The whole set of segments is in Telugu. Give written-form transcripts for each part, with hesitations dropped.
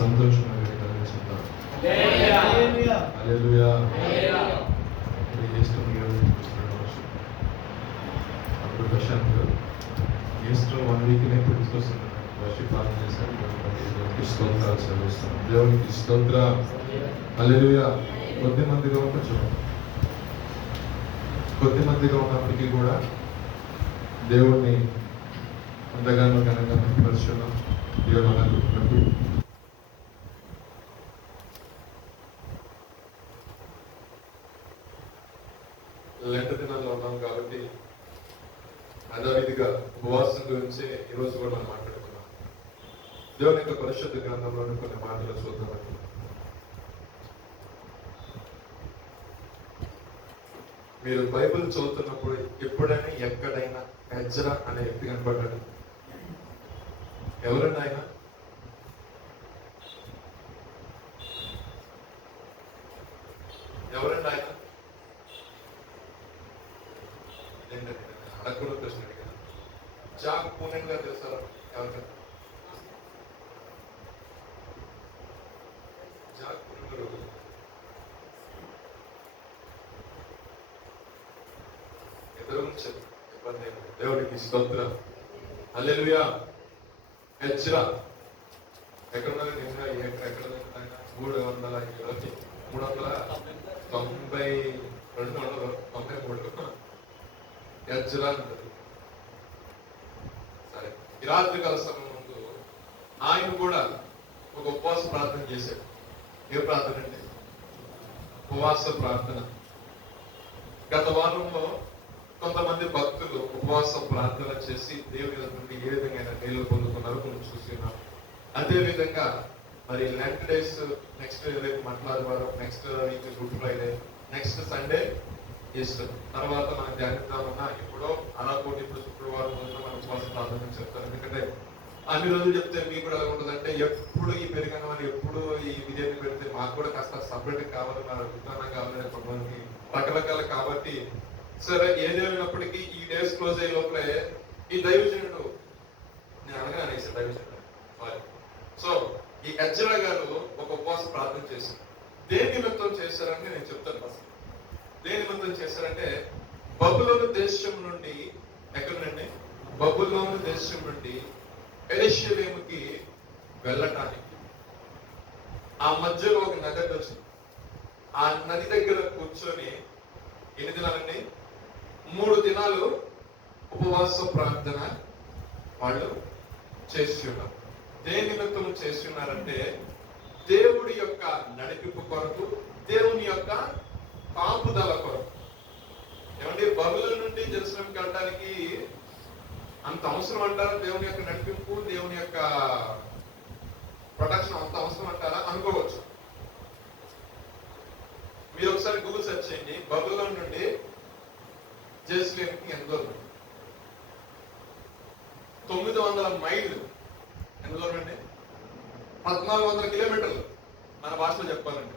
సంతోషంగా చెప్తాను. హల్లెలూయా. అప్పుడు ప్రశాంత్ ఈస్టర్ 1 వీక్ తీసుకొస్తున్నాను. వర్షిప్ ప్రార్థన చేశారు. దేవునికి స్తోత్రాలు చెల్లిస్తాను. దేవునికి స్తోత్రం. హల్లెలూయా. కొద్ది మందిగా ఉన్నప్పటికీ కూడా దేవుణ్ణి అంతగానో ఘనంగా మహిమపరుచున్నాం. దేవుడు మనకు లెంట దినాల్లో ఉన్నాం కాబట్టి అదేవిధిగా ఉపవాసం గురించి ఈరోజు కూడా మనం మాట్లాడుకున్నాం. దేవుని యొక్క పరిశుద్ధ గ్రంథంలోని కొన్ని మాటలు చూద్దామండి. మీరు బైబిల్ చదువుతున్నప్పుడు ఎప్పుడైనా ఎక్కడైనా ఎజ్రా అనే వ్యక్తి కనపడ్డాడు? ఎవరండి ఆయన? ఎవరండి ఆయన? అడగకూడదు ప్రశ్న అడిగాను. జాక్ పూనెన్ గారు తెలుసారా? ఎవరికైనా జాక్ పూనెన్ గారు ఇద్దరు గురించి ఇబ్బంది లేదు. దేవుడికి స్తోత్రం. హల్లెలూయా. ఎజ్రా ఎక్కడున్నారు? ఎక్కడ 392 ఎజ్రా ఉంటుంది. సరే, ఈ రాత్రి కాల సమయం ముందు ఆయన కూడా ఒక ఉపవాస ప్రార్థన చేశాడు. ఏ ప్రార్థన అంటే? ఉపవాస ప్రార్థన. గత వారంలో కొంతమంది భక్తులు ఉపవాస ప్రార్థన చేసి దేవుని నుండి ఏ విధంగా నీళ్లు పొందుకున్నారో మనం చూసి ఉన్నాం. అదే విధంగా మరి లెంట్ డేస్ నెక్స్ట్ రేపు మంగళవారం, next week good Friday, next Sunday Easter. తర్వాత మనం ధ్యానిద్దామన్నా ఎప్పుడో అలాగోటి ఇప్పుడు శుక్రవారం రోజున మనం ఉపవాస ప్రార్థన చెప్తారు. ఎందుకంటే అన్ని రోజులు చెప్తే మీకు కూడా ఎలా ఉంటుందంటే ఎప్పుడు ఈ పెరిగిన అని ఎప్పుడు ఈ విజయాన్ని పెడితే మాకు కూడా కాస్త సపరేట్ కావాలి, మన విధానం కావాలి, కొంతమందికి రకరకాలు. కాబట్టి సరే, ఏదేమైనప్పటికీ ఈ డేస్ క్లోజ్ అయ్యే లోపలే ఈ దైవజనుడు, నేను అనగా అనేసి దైవజనుడు సో ఈ ఎజ్రా గారు ఒక ఉపవాస ప్రార్థన చేశారు. దేని నిమిత్తం చేశారని నేను చెప్తాను. ఫస్ట్ దేని నిమిత్తం చేశారంటే బబులోను దేశం నుండి, ఎక్కడండి? బబులోను దేశం నుండి యెరూషలేముకి వెళ్ళటానికి ఆ మధ్యలో ఒక నది వచ్చింది. ఆ నది దగ్గర కూర్చొని ఎన్ని దినాలండి? 3 దినాలు ఉపవాస ప్రార్థన వాళ్ళు చేస్తున్నారు. దేని నిమిత్తం చేస్తున్నారంటే దేవుడి యొక్క నడిపింపు కొరకు, దేవుని యొక్క కాపుదల కొరకు. ఏమంటే బబులోను నుండి జెరూసలేంకి వెళ్ళడానికి అంత అవసరం అంటారా? దేవుని యొక్క నడిపింపు, దేవుని యొక్క ప్రొటెక్షన్ అంత అవసరం అంటారా? అనుకోవచ్చు. మీరు ఒకసారి గూగుల్ సెర్చ్ చేయండి. బబులోను నుండి జెరూసలేంకి ఎంత దూరం? 900 మైళ్ళు. ఎంత దూరం అండి? 1400 కిలోమీటర్లు. మన భాషలో చెప్పాలండి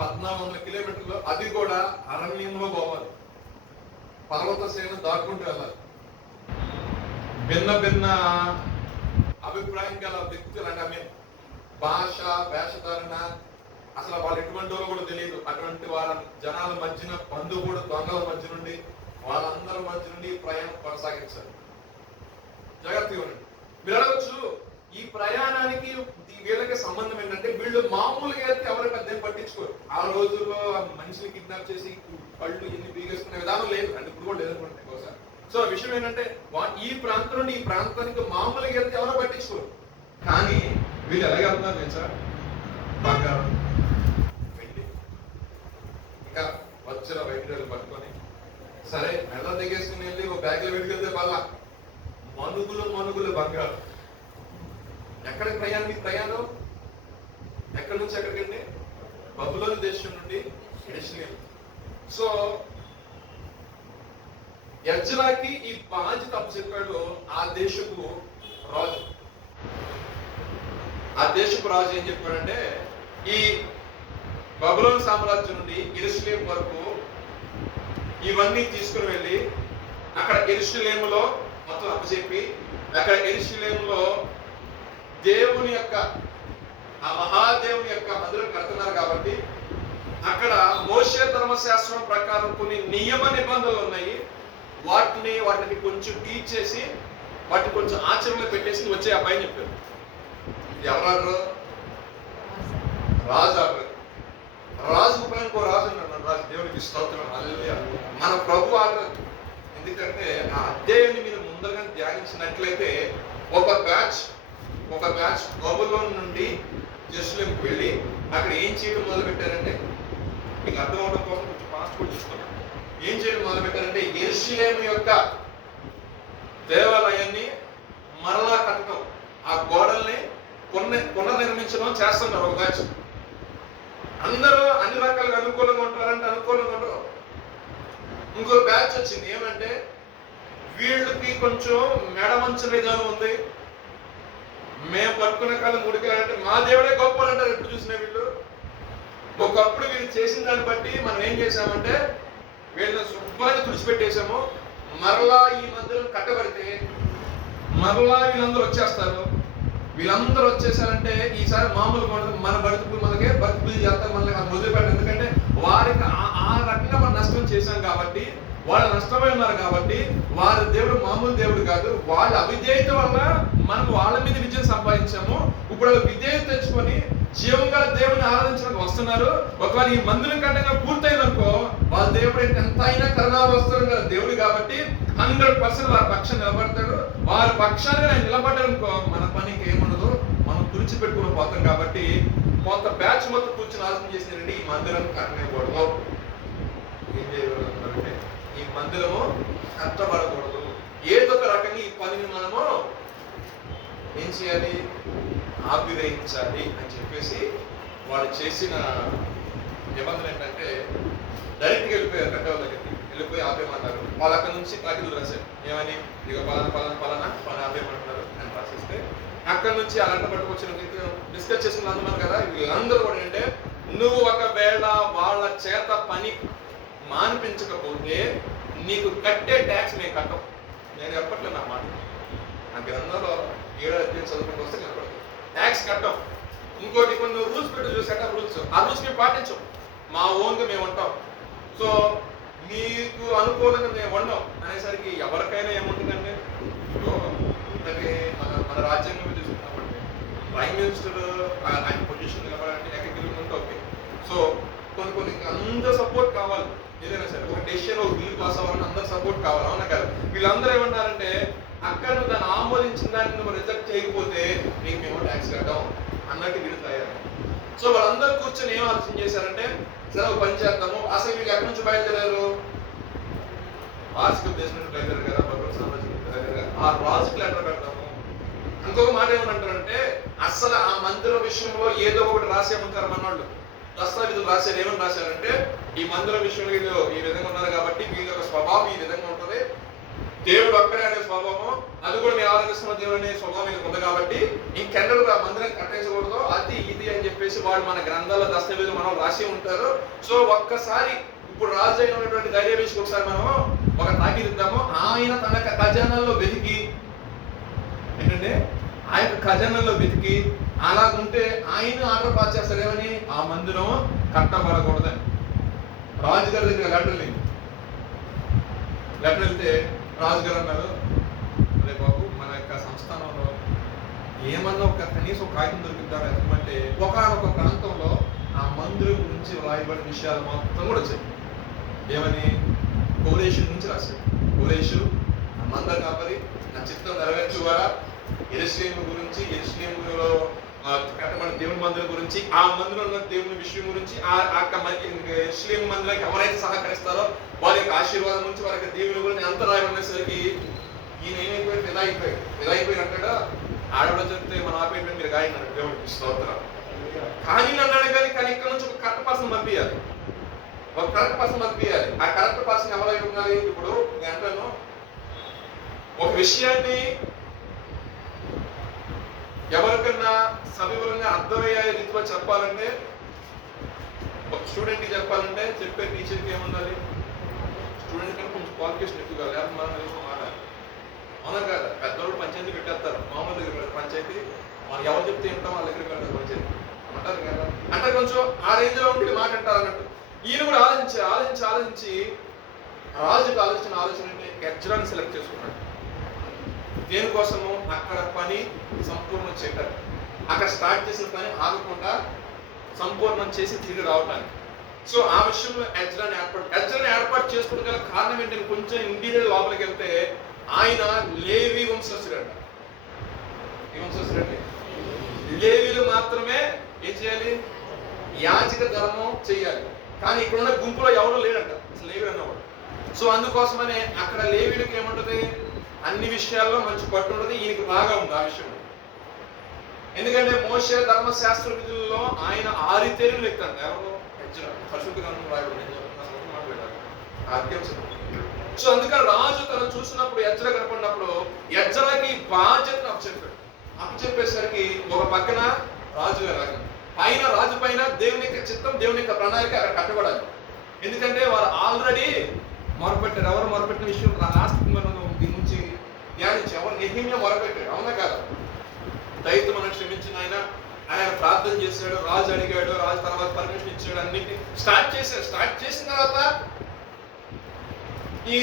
1400 కిలోమీటర్లు. అది కూడా అరణ్యంలో పోవాలి, పర్వత శ్రేణి దాటుకుంటూ వెళ్ళాలి. భిన్న భిన్న అభిప్రాయం గల వ్యక్తులు అంటే భాష, వేషధారణ, అసలు వాళ్ళు ఎటువంటి వారో కూడా తెలియదు. అటువంటి వాళ్ళ జనాల మధ్యన, బంధువుడు దొంగల మధ్య నుండి, వాళ్ళందరి మధ్య నుండి ప్రయాణం కొనసాగించారు. జాగ్రత్తగా ఉండండి. మీరు అడగచ్చు, ఈ ప్రయాణానికి వీళ్ళకి సంబంధం ఏంటంటే వీళ్ళు మామూలుగా అయితే ఎవరు పెద్ద పట్టించుకోరు. ఆ రోజుల్లో మనిషిని కిడ్నాప్ చేసి కళ్ళు ఎన్ని బీగేసుకునే విధానం లేదు, అంటే ఇప్పుడు కూడా లేదనుకుంటే ఒకసారి. సో విషయం ఏంటంటే ఈ ప్రాంతం నుండి ఈ ప్రాంతానికి మామూలుగా వెళ్తే ఎవరో పట్టించుకోరు. కానీ వీళ్ళు ఎలాగ వెళ్తున్నారు తెలుసా? బంగారం, వెండి, ఇంకా వజ్ర వైద్యులు పట్టుకొని సరే మెల్ల దిగేసుకుని వెళ్ళి ఒక బ్యాగ్లో పెట్టుకెళ్తే వల్ల మనుగులు బంగారం. ఎక్కడికి ప్రయాణం? ఎక్కడి నుంచి ఎక్కడికండి? బబులోను దేశం నుండి యెరూషలేము. సో ఎజ్రాకి ఈ బాధ్యత అప్పచెప్పాడు ఆ దేశపు రాజు. ఆ దేశపు రాజు ఏం చెప్పాడంటే ఈ బబులోను సామ్రాజ్యం నుండి యెరూషలేము వరకు ఇవన్నీ తీసుకుని వెళ్ళి అక్కడ యెరూషలేములో మొత్తం అప్పచెప్పి, అక్కడ యెరూషలేములో దేవుని యొక్క ఆ మహాదేవుని యొక్క మందిరం కడుతున్నారు కాబట్టి అక్కడ మోషే ధర్మశాస్త్రం ప్రకారం కొన్ని నియమ నిబంధనలు ఉన్నాయి. వాటిని కొంచెం టీచ్ చేసి వాటిని కొంచెం ఆచరణలో పెట్టేసి వచ్చే అబ్బాయి చెప్పారు. ఎవరు? రాజు ఆర్డర్. రాజు పైన ఇంకో రాజు ఉన్నాడు. రాజు దేవునికి స్తోత్రం, హల్లెలూయా. మన ప్రభు ఆర్డర్. ఎందుకంటే ఆ అధ్యాయాన్ని మీరు ముందుగా ధ్యానించినట్లయితే ఒక బ్యాచ్ బబులోన్ నుండి జెరూసలేంకి వెళ్ళి అక్కడ ఏం చేయడం మొదలు పెట్టారంటే, మీకు అర్థం అవడం కోసం కొంచెం ఫాస్ట్ కూడా చూస్తున్నాం. ఏం చేయడం మొదలు పెట్టారంటే యెరూషలేము యొక్క దేవాలయాన్ని మరలా కట్టడం, ఆ గోడల్ని పునర్నిర్మించడం చేస్తున్నారు ఒక బ్యాచ్. అందరూ అన్ని రకాలుగా అనుకూలంగా ఉంటారంటే అనుకూలంగా ఉండరు. ఇంకో బ్యాచ్ వచ్చింది. ఏమంటే వీళ్ళకి కొంచెం మెడమంచు విధానం ఉంది. మేము పట్టుకునే కాలం గుడికాలంటే మా దేవుడే గొప్ప అంటారు. ఎప్పుడు చూసినా వీళ్ళు ఒకప్పుడు వీళ్ళు చేసిన దాన్ని బట్టి మనం ఏం చేసామంటే వీళ్ళని శుభ్రాన్ని తుడిచిపెట్టేసాము. మరలా ఈ మందిరం కట్టబడితే మరలా వీళ్ళందరూ వచ్చేస్తారు. వీళ్ళందరూ వచ్చేసారంటే ఈసారి మామూలుగా మన మనకే బతుకులు చేస్తారు, మనకి వదిలిపెట్టారు. ఎందుకంటే వారికి ఆ రకంగా మనం నష్టం చేశాం కాబట్టి, వాళ్ళు నష్టమై ఉన్నారు కాబట్టి, వారి దేవుడు మామూలు దేవుడు కాదు. వాళ్ళ అవిధేయత వల్ల మనం వాళ్ళ మీద విజయం సంపాదించాము. ఇప్పుడు విధేయత తెచ్చుకొని జీవం గల దేవుని ఆరాధించడానికి వస్తున్నారు. ఒకవేళ ఈ మందిరం కంటే పూర్తయిందనుకో, వాళ్ళ దేవుడు ఎంత అయినా కరుణావస్థలు గల దేవుడు కాబట్టి 100% వారి పక్షాన్ని నిలబడతాడు. వారి పక్షాన్ని ఆయన నిలబడ్డారనుకో, మన పనికి ఏముండదు, మనం తుడిచిపెట్టుకుని పోతాం. కాబట్టి కొంత బ్యాచ్ మొత్తం కూర్చొని ఆలోచన చేసినారండి, ఈ మందిరం కట్టకూడదు. ఏం చేయగలుగుతారంటే ఈ మందిరము కట్టబడకూడదు. ఏదో ఒక రకంగా ఈ పనిని మనము ఏం చేయాలి, ఆపివేయించాలి అని చెప్పేసి వాళ్ళు చేసిన నిబంధన ఏంటంటే డైరెక్ట్గా వెళ్ళిపోయారు. కట్టెల దగ్గరికి వెళ్ళిపోయి ఆపేయమన్నారు. వాళ్ళు అక్కడ నుంచి తాకిదులు రాశారు. ఏమని, ఇక పలానా ఆపేయమంటున్నారు అని రాసిస్తే అక్కడ నుంచి అలాంటి పట్టుకొచ్చిన డిస్కస్ చేసుకుని అందున్నారు కదా. వీళ్ళందరూ కూడా ఏంటంటే, నువ్వు ఒకవేళ వాళ్ళ చేత పని మానిపించకపోతే నీకు కట్టే ట్యాక్స్ నేను కట్టం. నేను ఎప్పట్లేదు నా మాట. నా గ్రంథంలో 7వ అధ్యాయం చదువుకుంటూ వస్తే కనపడదు. ట్యాక్స్ కట్టం. ఇంకోటి కొన్ని రూల్స్ పెట్టి చూసాక రూల్స్, ఆ రూల్స్ మేము పాటించాం. మా ఓన్గా మేము ఉంటాం. సో మీకు అనుకూలంగా మేము వండాం అనేసరికి ఎవరికైనా ఏముంటుందంటే, అంటే మన రాజ్యాంగం మీద చూసుకున్నప్పుడు ప్రైమ్ మినిస్టర్ ఆయన పొజిషన్ నిలబడాలంటే ఎక్కడికి ఉంటే ఓకే. సో కొన్ని అందరూ సపోర్ట్ కావాలి. ఏదైనా సరే ఒక డెసిషన్, ఒక బిల్లు పాస్ అవ్వాలని అందరూ సపోర్ట్ కావాలి. అవునా కదా? వీళ్ళందరూ ఏమంటారంటే, అక్కడ నువ్వు దాన్ని ఆమోదించిన దాన్ని నువ్వు రిజెక్ట్ చేయకపోతే నీకు మేము ట్యాక్స్ కట్టాం అన్నట్టు వీళ్ళు తయారు. సో వాళ్ళందరూ కూర్చొని ఏం ఆలోచన చేశారంటే, సరే ఒక పని చేద్దాము. అసలు వీళ్ళు ఎక్కడి నుంచి బయలుదేరారు? ఆర్సికం దేశం నుంచి బయలుదేరారు కదా, భగవత్ సామ్రాజ్యం. ఆ రాజుకి లెటర్ పెడతాము. ఇంకొక మాట ఏమంటారంటే, అసలు ఆ మందిరం విషయంలో ఏదో ఒకటి రాసేమంటారు మనోళ్ళు. దస్తావేజులు రాశారు. ఏమని రాశారంటే, ఈ మందిరం విషయంలో వీళ్ళు ఈ విధంగా ఉన్నారు కాబట్టి వీళ్ళ యొక్క స్వభావం ఈ విధంగా ఉంటుంది. దేవుడు ఒక్కడే అనే స్వభావం, అది కూడా మేము ఆరాధిస్తున్న దేవుడు అనే స్వభావం ఇది ఉంది కాబట్టి ఇంకెన్నడూ ఆ మందిరం కట్టించకూడదు, అది ఇది అని చెప్పేసి వాడు మన గ్రంథాల దస్తావేజులు మనం రాసి ఉంటారు. సో ఒక్కసారి ఇప్పుడు రాజు అయినటువంటి ధైర్యవేశికి ఒకసారి మనం ఒక తాకిదిద్దాము. ఆయన తన ఖజానాల్లో వెతికి ఏంటంటే ఆయన ఖజానాల్లో వెతికి అలాగుంటే ఆయన ఆర్డర్ పాస్ చేస్తారు. ఏమని, ఆ మందిరం కట్టబడకూడదని. రాజుగారి దగ్గర లెటర్ వెళ్తే రాజుగారు అన్నారు, అదే బాబు మన యొక్క సంస్థానంలో ఏమన్నా ఒక కనీసం ఒక కాగితం దొరికిద్దా వెతకమంటే ఒకనొక ప్రాంతంలో ఆ మందిరం గురించి రాయబడిన విషయాలు మొత్తం కూడా వచ్చాయి. ఏమని, కోరేషు నుంచి రాశాడు. కోరేషు మందర కాపరి నా చిత్తం నెరవేర్చువారా, యెరూషలేము గురించి, యెరూషలేములో కట్టబడిన దేవుని మందిరం గురించి, ఆ మందిరంలో ఉన్న దేవుని విషయం గురించి, యెరూషలేము మందిరానికి ఎవరైతే సహకరిస్తారో వారి యొక్క ఆశీర్వాదం నుంచి వారి యొక్క దేవుని గురించి అంత రాయబడినసరికి ఈయన ఏమైపోయాడు, ఇలా అయిపోయినట్టుగా ఆడవాళ్ళు చెప్తే మనం ఆపేటువంటి మీరు గాయన్నారు దేవుడికి స్తోత్రం. కానీ అన్నాడు కానీ ఇక్కడ నుంచి ఒక కరెక్ట్ పర్సన్ పంపించాలి. ఒక కరెక్ట్ పర్సన్ పంపించాలి. ఆ కరెక్ట్ పర్సన్ ఎవరై ఉండాలి? ఇప్పుడు గంటను ఒక విషయాన్ని ఎవరికన్నా సవివరంగా అర్థమయ్యే రీతిలో చెప్పాలంటే, ఒక స్టూడెంట్కి చెప్పాలంటే చెప్పే టీచర్కి ఏముండాలి? స్టూడెంట్ కన్నా కొంచెం క్వాలిఫికేషన్ ఎక్కువ కాదు. లేకపోతే మనం మాట్లాడాలి. అవునా కదా? పెద్దవాళ్ళు పంచాయతీ పెట్టేస్తారు. మామూలు దగ్గర పంచాయతీ మనం ఎవరు చెప్తే ఉంటాం వాళ్ళ దగ్గర పెడతారు పంచాయతీ. అంటారు కదా, అంటే కొంచెం ఆ రేంజ్ లో ఉండి మాట అంటారు అన్నట్టు. ఈయన కూడా ఆలోచించి రాజుకు ఆలోచన అంటే ఎజ్రాని సెలెక్ట్ చేసుకున్నాడు. దేనికోసము? అక్కడ పని సంపూర్ణం చేయటానికి, అక్కడ స్టార్ట్ చేసిన పని ఆగకుండా సంపూర్ణం చేసి తిరిగి రావటానికి. సో ఆ విషయంలో ఎజ్రాని ఏర్పాటు చేసుకోవడం గల కారణం ఏంటంటే, కొంచెం ఇంటీరియర్ లోపలికి వెళ్తే ఆయన లేవి వంశస్థుడంట. ఏ వంశస్థుడండి? లేవీలు మాత్రమే ఏం చేయాలి? యాజక ధర్మం చేయాలి. కానీ ఇక్కడున్న గుంపులో ఎవరో లేడంట అసలు లేవి అన్నవాడు. సో అందుకోసమనే అక్కడ లేవీలకు ఏముంటది? అన్ని విషయాల్లో మంచి పట్టు ఉంటుంది. ఈయనకి బాగా ఉంది ఆ విషయంలో. ఎందుకంటే మోషే ధర్మశాస్త్ర విధుల్లో ఆయన ఆరితేరిన వ్యక్తి అంట. ఎవరు? ఎజ్రా. పరిశుద్ధ గ్రంథం రాయబడింది. సో అందుకని రాజు తను చూసినప్పుడు, ఎజ్రా కనపడినప్పుడు ఎజ్రాకి బాధ్యతను అప్పచెప్పేసరికి ఒక పక్కన రాజు గారు, పైన రాజు పైన దేవుని యొక్క చిత్తం, దేవుని యొక్క ప్రణాళిక అక్కడ కట్టబడాలి. ఎందుకంటే వారు ఆల్రెడీ మొరపెట్టారు. ఎవరు మొరపెట్టిన విషయం లాస్ట్ మనం దీని నుంచి ధ్యానించి, ఎవరు నెహెమ్యా మొరపెట్టాడు. అవునా కాదు? దయతో మనం క్షమించిన ఆయన ప్రార్థన చేశాడు, రాజు అడిగాడు, రాజు తర్వాత పర్మిషన్ ఇచ్చాడు, అన్నింటినీ స్టార్ట్ చేసిన తర్వాత ఈ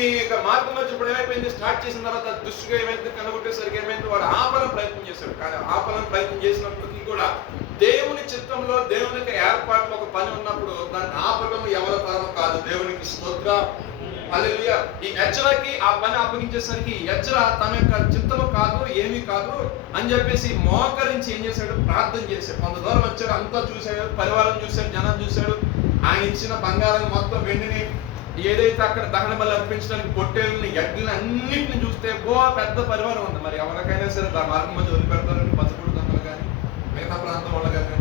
మార్గంలో ఇప్పుడు ఏమైపోయింది? స్టార్ట్ చేసిన తర్వాత దుష్టుగా ఏమైంది? కనగొట్టేసరికి ఏమైంది? వాడు ఆపడం ప్రయత్నం చేశాడు. కానీ ఆపడం ప్రయత్నం చేసినప్పటికీ కూడా దేవుని చిత్తంలో, దేవుని యొక్క ఏర్పాట్లో ఒక పని ఉన్నప్పుడు దాన్ని ఆపడం ఎవరి తరం కాదు. దేవునికి స్తోత్రం, హల్లెలూయా. ఈ ఎజ్రాకి ఆ పని అప్పగించేసరికి ఎజ్రా తన యొక్క చిత్తము కాదు, ఏమీ కాదు అని చెప్పేసి మోకరించి ఏం చేశాడు? ప్రార్థన చేశాడు. కొంత దూరం వచ్చాడు, అంతా చూశాడు, పరివారం చూశాడు, జనం చూశాడు. ఆయన ఇచ్చిన బంగారం మొత్తం, వెండిని, ఏదైతే అక్కడ దహన బలి అర్పించడానికి పొట్టేళ్ళని, ఎడ్లని అన్నింటిని చూస్తే పెద్ద పరివారం ఉంది. మరి ఎవరికైనా సరే ఆ మార్గం మధ్య వదిలిపెడతారని పచ్చగుడు దొంగలు కానీ మిగతా ప్రాంతం వాళ్ళు కానీ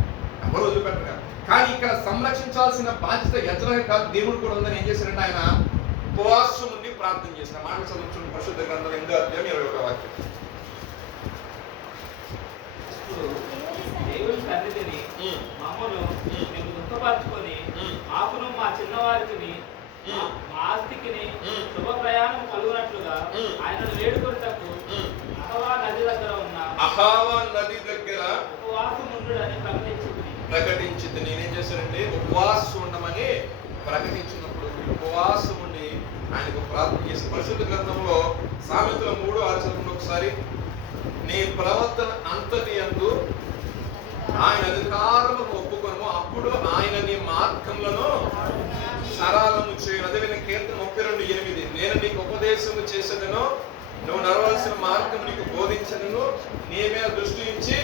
ఎవరు వదిలిపెట్టరు. కానీ ఇక్కడ సంరక్షించాల్సిన బాధ్యత ఎజ్రా కాదు, దేవుడు కూడా ఉందని ఏం చేశారంటే ఆయన ఉపవాసం నుండి ప్రార్థన చేసిన మాట చదువుతున్న పరిశుద్ధ గ్రంథం 8వ అధ్యాయం 21వ వాక్యం. దేవుని సన్నిధిని మమ్మను మేము దుఃఖపరచుకొని మాకును మా చిన్నవారికి మా ఆస్తికి శుభ ప్రయాణం కలుగునట్లుగా ఆయనను వేడుకొనుటకు అహవా నది దగ్గర ఉపవాసం ఉండుడని ప్రకటించింది. నేనేం చేశానంటే ఉపవాసం ఉండమని ప్రకటించినప్పుడు ఉపవాసం ఉండి ఆయనకు ప్రార్థన చేసి, పరిశుద్ధ గ్రంథంలో సామెతల 3:6 ఒకసారి, నీ ప్రవర్తన అంతటి యందు ఆయన అధికారము ఒప్పుకొను, అప్పుడు ఆయన నీ మార్గములను సరళము చేయను. అదేవిధంగా కీర్తన 32:8, నేను నీకు ఉపదేశము చేసేదను, నువ్వు నడవలసిన మార్గం నీకు బోధించను, నీ మీద దృష్టి ఉంచి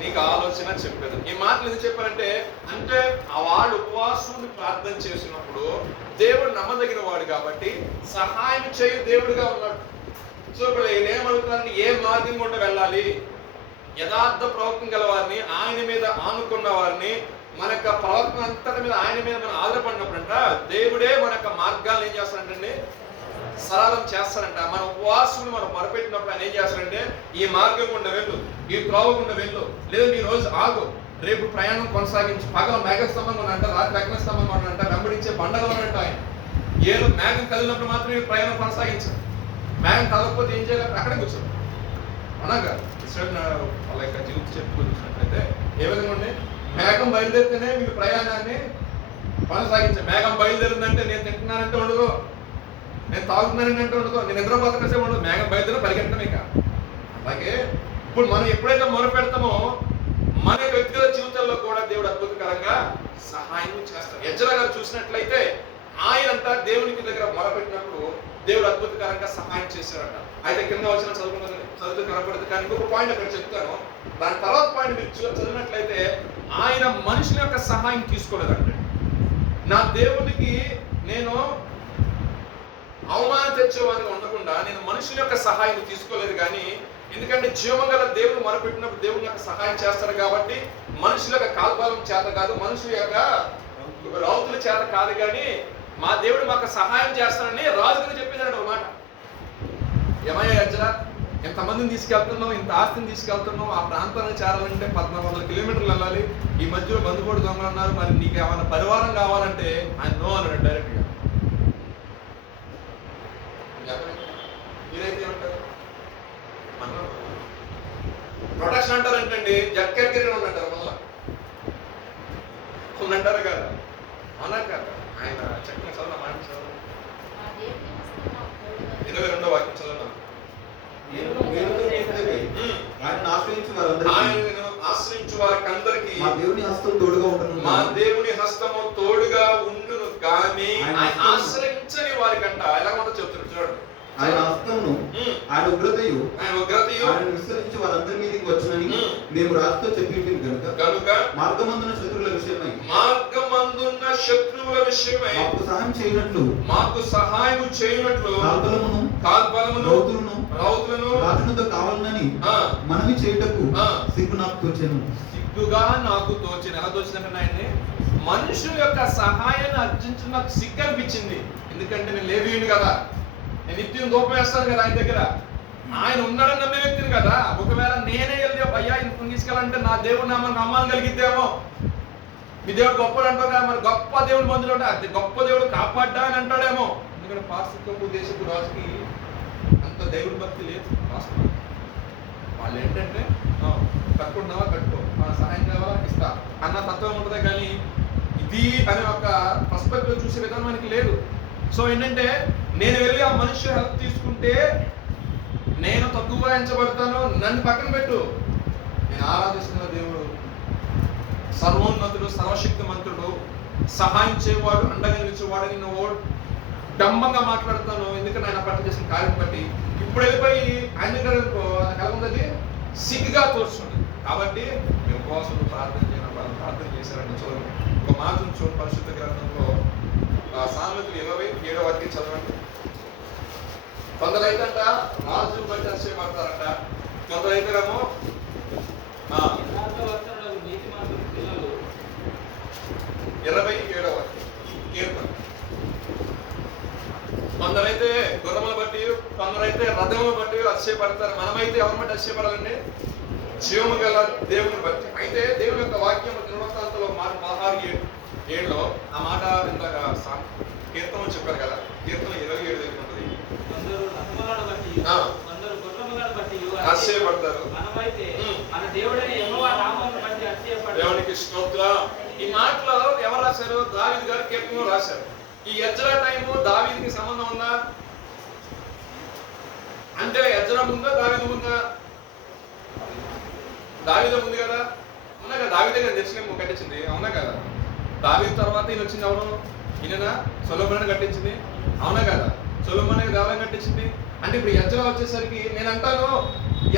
నీకు ఆలోచన చెప్పేది. ఈ మాటలు ఎందుకు చెప్పారంటే, అంటే ఆ వాళ్ళు ఉపవాసం ప్రార్థన చేసినప్పుడు దేవుడు నమ్మదగిన వాడు కాబట్టి సహాయం చేయు దేవుడిగా ఉన్నాడు. సో ఇప్పుడు నేనేమడుగుతున్నాను, ఏ మార్గం గుండా వెళ్ళాలి? యథార్థ ప్రవర్తన గల వారిని, ఆయన మీద ఆనుకున్న వారిని, మన యొక్క ప్రవర్తన అంతటి మీద ఆయన మీద మనం ఆధారపడినప్పుడంట దేవుడే మన యొక్క మార్గాలను ఏం చేస్తాడంటే సరళం చేస్తారంట. మన ఉపవాసం మనం మొరపెట్టినప్పుడు ఆయన ఏం చేస్తారంటే, ఈ మార్గం గుండా వెళ్ళు, ఈ త్రోవ గుండా వెళ్ళు, లేదా ఈ రోజు ఆగు, రేపు ప్రయాణం కొనసాగించు. పగల మేఘస్తంభంగా ఉన్నంట, రాత్రి అగ్నిస్తంభంగా ఉన్నంట, వెంబడించే బండగా ఉన్నంట. ఆయన ఏదో మేఘం కదిలినప్పుడు మాత్రమే ప్రయాణం కొనసాగించారు. మేఘం కదలకపోతే ఏం చేయాలి? అక్కడే కూర్చోండి. అనగా వాళ్ళ యొక్క జీవితం చెప్పుకుంటున్నట్లయితే ఏ విధంగా ఉండే, మేఘం బయలుదేరితేనే మీరు ప్రయాణాన్ని కొనసాగించారు. మేఘం బయలుదేరిందంటే నేను తింటున్నానంటే ఉండదు, నేను తాగుతున్నానంటే ఉండదు, నేను నిద్రపోతే ఉండదు. మేఘం బయలుదేరి పరిగెట్టడమే కాదు. అలాగే ఇప్పుడు మనం ఎప్పుడైతే మొదలు పెడతామో మన వ్యక్తిగత జీవితాల్లో కూడా దేవుడు అద్భుతకరంగా సహాయం చేస్తాడు. ఎజ్రా గారు చూసినట్లయితే ఆయనంతా దేవునికి దగ్గర మొరపెట్టినప్పుడు దేవుడు అద్భుతకరంగా సహాయం చేశాడట. అయితే కింద వచ్చిన చదువు కనపడదు. కానీ ఇంకొక పాయింట్ అక్కడ చెప్తాను. దాని తర్వాత పాయింట్ మీరు చదివినట్లయితే ఆయన మనుషుల యొక్క సహాయం తీసుకోలేదంటే, నా దేవునికి నేను అవమానం తెచ్చేవాడిని ఉండకుండా నేను మనుషుల యొక్క సహాయం తీసుకోలేదు. కానీ ఎందుకంటే జీవగల దేవుడు మొరపెట్టినప్పుడు దేవుని యొక్క సహాయం చేస్తారు కాబట్టి మనుషుల యొక్క కాల్పాలం చేత కాదు, మనుషుల యొక్క రౌతుల చేత కాదు, కానీ మా దేవుడు మాకు సహాయం చేస్తానని రాజుగారు చెప్పేదాడు అన్నమాట. ఏమయ్యా ఎజ్రా, ఎంతమందిని తీసుకెళ్తున్నావు, ఇంత ఆస్తిని తీసుకెళ్తున్నావు, ఆ ప్రాంతానికి చేరాలంటే 1400 కిలోమీటర్లు వెళ్ళాలి, ఈ మధ్యలో బంధుకోడు దొంగలు ఉన్నారు, మరి నీకు ఏమైనా పరివారం కావాలంటే ఆయన నో అన్నాడు డైరెక్ట్ గా. మీరైతే ఏమంటారు? ప్రొటెక్షన్ అంటారంటండి, జక్కర్గిరి అంటారు. మళ్ళా వారందరికీ ఆయనను ఆశ్రయించు వారికి అందరికీ మా దేవుని హస్తం తోడుగా ఉండును. మా దేవుని హస్తము తోడుగా ఉండును. కానీ ఆయన ఆయన హస్తము- ఆశ్రయించని వారికంట ఎలా ఉందో చెప్తున్నాడు చూడండి. ఆయన హస్తమును ఆయన ఉగ్రతయు ఆయన ఉగ్రతయు ఆయన విస్తరించి వారందరి మీదకి వచ్చునని మేము రాజుతో చెప్పి కనుక కనుక మార్గమందున శత్రువుల విషయమై మార్గమందున్న శత్రువుల విషయమై మాకు సహాయం చేయనట్లు మాకు సహాయం చేయనట్లు కాల్బలమును కాల్బలమును రౌతులను రాజునితో కావాలని ఆ, మనవి చేయుటకు ఆ. సిగ్గు నాకు తోచెను. సిగ్గుగా నాకు తోచిన ఎలా తోచిందంటే ఆయన్ని మనుషుల యొక్క సహాయాన్ని అర్జించిన నాకు సిగ్గు అనిపించింది. ఎందుకంటే నేను లేవీయుని కదా, నేను నిత్యం దూపం వేస్తాను కదా ఆయన దగ్గర. ఆయన ఉన్నాడని నమ్మే వ్యక్తిని కదా. ఒకవేళ నేనే వెళ్ళి అయ్యా ఇంత తీసుకెళ్ళాలంటే నా దేవుడు నమ్మాలని కలిగిద్దేమో. మీ దేవుడు గొప్పడు అంటారు కదా, మరి గొప్ప దేవుడు మందులు ఉంటా అది గొప్ప దేవుడు కాపాడ్డా అని అంటాడేమో. ఎందుకంటే పాశ్చాత్య దేశపు రాజుకి అంత దేవుడి భక్తి లేదు. వాస్తవం వాళ్ళు ఏంటంటే కట్టుకుంటున్నావా కట్టుకో, మన సహాయం కావాలా ఇస్తా అన్న తత్వం ఉంటుందే కానీ ఇది అనే ఒక పర్స్పెక్టివ్ చూసే విధానం మనకి లేదు. సో ఏంటంటే నేను వెళ్ళి ఆ మనిషి హెల్ప్ తీసుకుంటే నేను తక్కువగా ఎంచబడతాను, నన్ను పక్కన పెట్టు. నేను ఆరాధిస్తున్న దేవుడు సర్వోన్నతుడు, సర్వశక్తిమంతుడు, సహాయం చేయవాడు, అండగా నిలిచేవాడని నువ్వు డంబంగా మాట్లాడుతాను. ఎందుకంటే ఆయన పట్ల చేసిన కార్యం బట్టి ఇప్పుడు వెళ్ళిపోయి ఆయన దగ్గర ఎలా ఉంది, సిగ్గుగా తోస్తుంది. కాబట్టి మేము కోసం ప్రార్థన చేయడం వాళ్ళు ప్రార్థన చేశారని చూడండి. ఒక మాటను చూడండి పరిశుద్ధ గ్రంథంలో సామెతలు 27 చదవండి. కొందరైతే రాజు బట్టి ఆశ్చర్యపడతారంట, కొందరైతేనేమో యథార్థవంతుడు నీతిమంతుని పిల్లలు 27వ కీర్తన. కొందరైతే గుర్రములు బట్టి, కొందరైతే రథములు బట్టి అతిశయపడతారు. మనమైతే ఎవరి బట్టి అతిశయపడాలండి? జీవము గల దేవుని బట్టి. అయితే దేవుని యొక్క వాక్యం దినవృత్తాంతంలో 16:7లో ఆ మాట ఇందాక కీర్తన చెప్పారు కదా, కీర్తన 27 దగ్గర ఉంటుంది. కొందరు రథములను బట్టి కొందరు గుర్రములను బట్టి ఆశ్చర్యపడతారు. మనమైతే మన దేవుడైన యెహోవా నామమును బట్టి ఆశ్చర్యపడతాము. దేవునికి స్తోత్రం. ఈ మాటలో ఎవరు రాశారు? దావీదు గారు కీర్తనలో రాశారు. ఈ ఎజ్రా టైము దావీదుకి సంబంధం ఉందా అంటే ఎజ్రా ముందా దావీదు ముందా? దావీదు ముందు కదా, అవునా కదా? దావీదే కదా జెరూసలేము కట్టించింది, అవునా కదా? దావీదు తర్వాత ఈయన వచ్చింది ఎవరు? ఈయన సొలొమోను కట్టించింది, అవునా కదా? సొలొమోనే దేవాలయం కట్టించింది. అంటే ఇప్పుడు ఎజ్రా వచ్చేసరికి నేను అంటాను,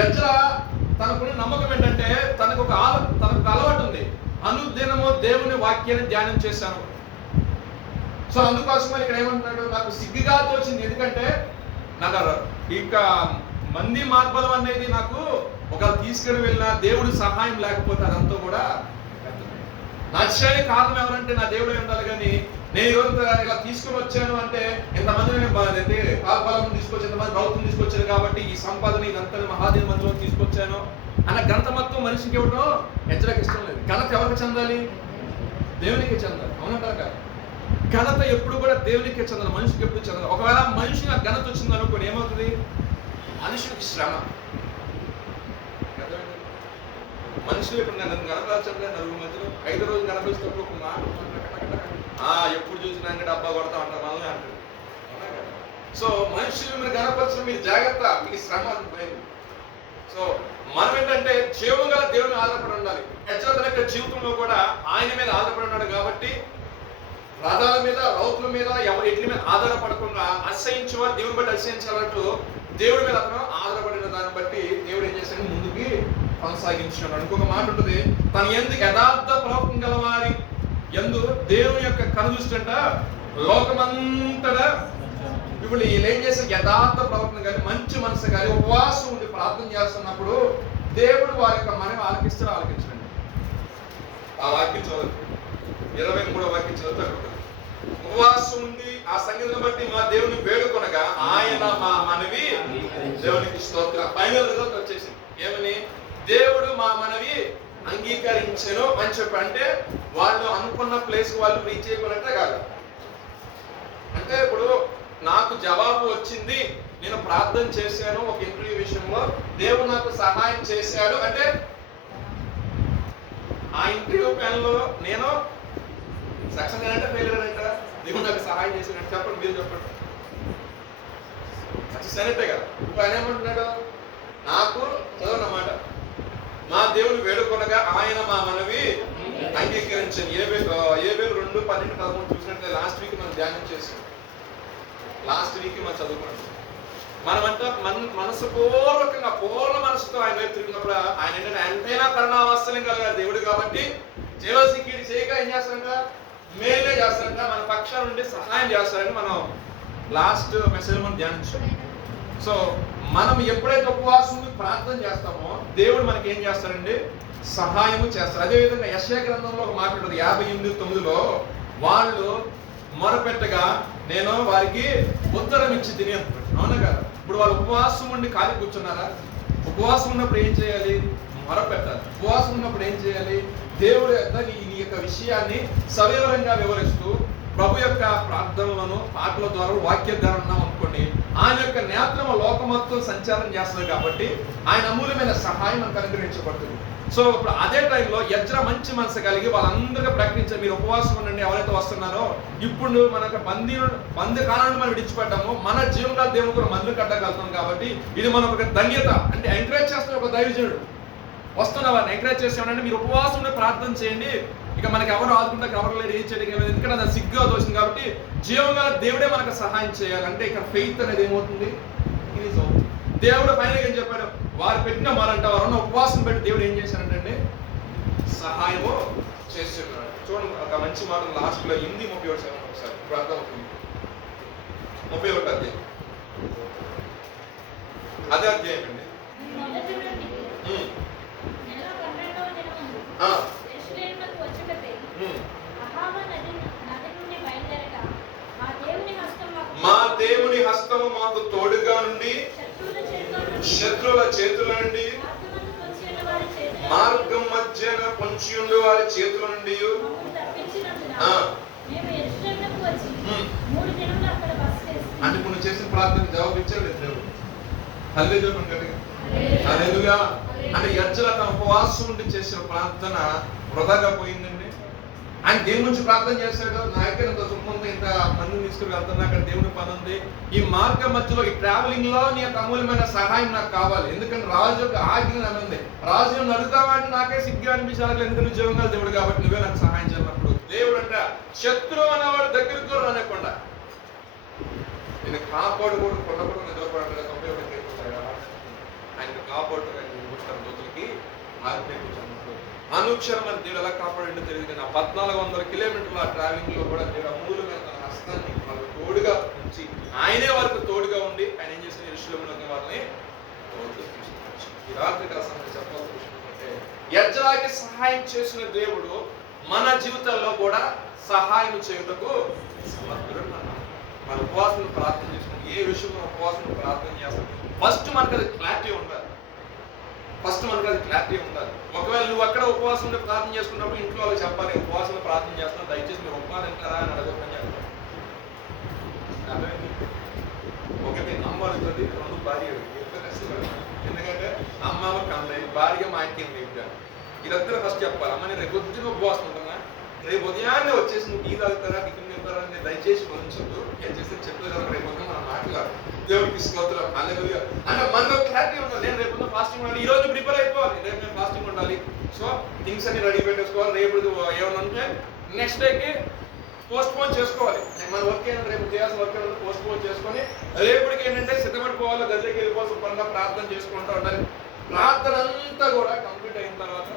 ఎజ్రా తనకున్న నమ్మకం ఏంటంటే తనకు ఒక అలవాటు ఉంది, అనుదినము దేవుని వాక్యాన్ని ధ్యానం చేశాను. సో అందుకోసం ఇక్కడ ఏమంటున్నాడు, నాకు సిగ్గుగా తోచింది. ఎందుకంటే నాకు ఇంకా మంది మార్బలం అనేది నాకు ఒకవేళ తీసుకుని వెళ్ళిన దేవుడి సహాయం లేకపోతే అదంతా కూడా నచ్చని కారణం ఎవరంటే నా దేవుడు ఉండాలి. కానీ నేను ఈరోజు ఇలా తీసుకుని వచ్చాను అంటే ఎంతమంది కాల్బలం తీసుకొచ్చి, ఎంతమంది రౌతులు తీసుకొచ్చాను కాబట్టి ఈ సంపాదన ఇదంతా మహాదేవి మందిలో తీసుకొచ్చాను అన్న ఘనత మొత్తం మనిషికి ఇవ్వడం ఎజ్రాకి ఇష్టం లేదు. ఘనత ఎవరికి చెందాలి? దేవునికి చెందాలి, అవునంటారు కదా? ఘనత ఎప్పుడు కూడా దేవునికి చెందాలి, మనిషికి ఎప్పుడు చెందాలి. ఒకవేళ మనిషికి ఆ ఘనత వచ్చింది అనుకోండి ఏమవుతుంది? మనిషికి శ్రమ. మనుషులు ఇప్పుడు నన్ను గణపరచండి, నలుగురు మధ్యలో 5 రోజులు గణపరిచేటప్పుడు ఒక మాట ఎప్పుడు చూసినా అంటే డబ్బా కొడతా ఉంటారు మనల్ని అంటారు, అవునా కదా? సో మనుషులు మీరు గణపరచడం మీరు జాగ్రత్త, మీకు శ్రమ భయం. సో మనం ఏంటంటే జీవం గల దేవుని ఆధారపడి ఉండాలి. ఎజ్రా తన యొక్క జీవితంలో కూడా ఆయన మీద ఆధారపడి ఉన్నాడు కాబట్టి రథాల మీద, రౌతుల మీద, ఎట్ల మీద ఆధారపడకుండా అసహించేవారు దేవుని బట్టి అసహించాలంటూ దేవుడి మీద అతను ఆధారపడిన దాన్ని బట్టి దేవుడు ఏం చేశాడు, ముందుకి కొనసాగించాడు. ఇంకొక మాట ఉంటుంది, తన యందు యథార్థ ప్రవర్తన గలవారి యందు దేవుని యొక్క కనుదృష్టి అంట లోకమంతటా. ఇప్పుడు వీళ్ళు ఏం చేసే యథార్థ ప్రవర్తన కానీ, మంచి మనసు కానీ, ఉపవాసం ఉండి ప్రార్థన చేస్తున్నప్పుడు దేవుడు వారి యొక్క మనవి ఆలకిస్తాడు, ఆలకించండి. ఆ వాక్యం చదువు, 23వ వాక్యం చదువుతాడు. ఉపవాసం ఉండి ఆ సంగతిని బట్టి మా దేవుని వేడుకొనగా ఆయన మా మనవి దేవునికి స్తోత్రం. ఫైనల్ రిజల్ట్ వచ్చేసింది. ఏమని? దేవుడు మా మనవి అంగీకరించెను అని చెప్పి. అంటే వాళ్ళు అనుకున్న ప్లేస్ వాళ్ళు రీచ్ అయిపోయినట్టే కాదు. అంటే ఇప్పుడు నాకు జవాబు వచ్చింది, నేను ప్రార్థన చేశాను ఒక ఇంటర్వ్యూ విషయంలో, దేవుడు నాకు సహాయం చేశాడు అంటే ఆ ఇంటర్వ్యూ ప్యానెల్లో నేను సక్సెస్ అయినట్ట ఫెయిల్యూర్ అయినట్ట? దేవుడు నాకు సహాయం చేసినట్టు చెప్పండి, మీరు చెప్పండి. సక్సెస్ అయినట్టే కదా. ఇప్పుడు ఆయన ఏమంటున్నాడు, నాకు చదవన్నమాట, మా దేవుని వేడుకొనగా ఆయన మా మనవి అంగీకరించండి. ఏబేలు 2:12-13 చూసినట్లయితే లాస్ట్ వీక్ మనం ధ్యానం చేసాం. లాస్ట్ వీక్ మనం చదువుకున్నాం. మనమంతా మనసుపూర్వకంగా పూర్ణ మనసుతో ఆయన వైపు తిరిగినప్పుడు ఆయన ఏంటంటే ఎంతైనా కరుణావాత్సల్యం కలిగిన దేవుడు కాబట్టి జేలోసి కీడి చేయక ఏం చేస్తారంట, మేలే చేస్తారంట, మన పక్షాల నుండి సహాయం చేస్తారని మనం లాస్ట్ మెసేజ్ మనం ధ్యానించాం. సో మనం ఎప్పుడైతే ఉపవాసం ప్రార్థన చేస్తామో దేవుడు మనకి ఏం చేస్తారండి, సహాయము చేస్తారు. అదేవిధంగా యెషయా గ్రంథంలో ఒక మాట ఉంటుంది 58:9లో, వాళ్ళు మొరపెట్టగా నేను వారికి ఉత్తరం ఇచ్చి తిని అంటున్నాడు. అవునా కదా? ఇప్పుడు వాళ్ళు ఉపవాసం ఉండి ఖాళీ కూర్చున్నారా? ఉపవాసం ఉన్నప్పుడు ఏం చేయాలి? మొరపెట్టాలి. ఉపవాసం ఉన్నప్పుడు ఏం చేయాలి? దేవుడు నీ యొక్క విషయాన్ని సవివరంగా వివరిస్తూ ప్రభు యొక్క ప్రార్థనలను పాటల ద్వారా వాక్య ద్వారా అనుకోండి, ఆయన యొక్క నేత్రము లోకమొత్తం సంచారం చేస్తుంది కాబట్టి ఆయన అమూల్యమైన సహాయం మనకు అనుగ్రహించబడుతుంది. సో ఇప్పుడు అదే టైంలో ఎజ్రా మంచి మనసు కలిగి వాళ్ళందరికీ ప్రకటించారు, మీరు ఉపవాసం ఉండండి. ఎవరైతే వస్తున్నారో ఇప్పుడు మనకు బంధకాలను మనం విడిచిపెట్టాము, మన జీవంగా దేవుని కూడా మందులు కట్టగలుగుతాం కాబట్టి ఇది మన ఒక ధన్యత. అంటే ఎంకరేజ్ చేస్తున్న ఒక దైవజనుడు వస్తున్న వారిని ఎంకరేజ్ చేస్తామంటే మీరు ఉపవాసం ప్రార్థన చేయండి, ఇక మనకి ఎవరు ఆదుకుంటారు, ఎవరు లేరు, ఏం చేయడం, ఎందుకంటే అది సిగ్గుగా దోషం కాబట్టి జీవంగా దేవుడే మనకు సహాయం చేయాలి. అంటే ఇక్కడ ఫెయిత్ అనేది ఏమవుతుంది, ఇంక్రీజ్ అవుతుంది. దేవుడు పైన ఏం చెప్పాడు, వారు పెట్టిన వారంట వారు ఉపవాసం పెట్టి దేవుడు ఏం చేశారంటే సహాయము చేస్తున్నాడు. చూడండి ఒక మంచి మాట లాస్ట్ లో 8:37 ఒకసారి ఇప్పుడు అర్థం అవుతుంది. 31 అధ్యాయం, అదే అధ్యాయం అండి. మా దేవుని హస్తము మాకు తోడుగా నుండి శత్రువుల చేతుల నుండి మార్గం మధ్యన పొంచి ఉండి వారి చేతుల నుండి అంటే ఇప్పుడు చేసిన ప్రార్థన జవాబు ఇచ్చాడు దేవుడు. హల్లెలూయా. అంటే ఎజ్రా తన ఉపవాసం ఉండి చేసిన ప్రార్థన వృధాగా పోయిందండి. ఆయన దేవుని నుంచి ప్రార్థన చేశాడు, నాయకుడు సుఖంతో ఇంత మందిని తీసుకుని వెళ్తున్నా, అక్కడ దేవుని పని ఉంది, ఈ మార్గం మధ్యలో ఈ ట్రావెలింగ్ లో నీ యొక్క అమూల్యమైన సహాయం నాకు కావాలి. ఎందుకంటే రాజు యొక్క ఆజ్ఞ నమ్మింది, రాజు నువ్వు అడుగుతావంటే నాకే సిగ్గు అనిపించాలి, ఎందుకంటే జీవంగా దేవుడు కాబట్టి నువ్వే నాకు సహాయం చేయాలన్నప్పుడు దేవుడు అంట శత్రువు అన్నవాడు దగ్గరకు కూడా రానివ్వకుండా నేను కాపాడు కూడా కొండపడు నిద్రపడాలి. 91 ఆయన కాపాడు దోతులకి అనుక్షరం అని దేవుడు ఎలా కాపాడంటే తెలియదు, కానీ 1400 కిలోమీటర్ల ట్రావెలింగ్ లో కూడా దేవుడు అమూల్యమైన తన హస్తాన్ని వాళ్ళకు తోడుగా ఉంచి ఆయనే వారికి తోడుగా ఉండి ఆయన ఏం చేసిన యెరూషలేములోకి వాళ్ళని ఈ రాత్రి కాలంలో చెప్పాల్సిన విషయం ఏంటంటే ఎజ్రాకి సహాయం చేసిన దేవుడు మన జీవితాల్లో కూడా సహాయం చేయుటకు సమర్థుడు. మన ఉపవాసం ప్రార్థన చేసుకుంటే ఏ విషయంలో ఉపవాసం ప్రార్థన చేస్తాం ఫస్ట్ మనకు అది క్లారిటీ ఉండాలి. ఒకవేళ నువ్వు అక్కడ ఉపవాసం ప్రార్థన చేసుకున్నప్పుడు ఇంట్లో వాళ్ళకి చెప్పాలి, ఉపవాసం ప్రార్థన చేస్తాను, దయచేసి మీరు ఉపవాసం తింటారా అని అడగమని చెప్తాను. ఒకటి అమ్మ అడుగుతుంది, 2 భార్య. ఎందుకంటే అమ్మ కన్నాయి, భార్య మా ఇంటికి తింటాను. ఇద్దరు ఫస్ట్ చెప్పాలి, అమ్మ నేను రేపు పొద్దున ఉపవాసం ఉంటున్నా, రేపు ఉదయాన్నే వచ్చేసి నువ్వు టీ తాగుతారా టిఫిన్ తింటారా అని దయచేసి కొంచెం ఏం చేస్తే చెప్పేదాకా రేపు పొద్దున మనం మాట్లాడాలి. దేవుడికి స్తోత్రం, హల్లెలూయా. అంటే మనలో క్లారిటీ ఉండాలి, నేను రేపు ఫాస్టింగ్ ఉండాలి, ఈ రోజు ప్రిపేర్ అయిపోవాలి, రేపు నేను ఫాస్టింగ్ ఉండాలి. సో థింగ్స్ అన్ని రెడీ పెట్టేసుకోవాలి. రేపు ఏమైనా ఉంటే నెక్స్ట్ డేకి పోస్ట్ పోన్ చేసుకోవాలి. మన వర్క్ ఏంటంటే రేపు చేయాల్సిన వర్క్ ఏంటంటే పోస్ట్ పోన్ చేసుకొని రేపటికి ఏంటంటే సిద్ధపడిపోవాలి, గదిలోకి వెళ్ళిపోవాలి, శుభ్రంగా ప్రార్థన చేసుకుంటూ ఉండాలి. ప్రార్థన అంతా కూడా కంప్లీట్ అయిన తర్వాత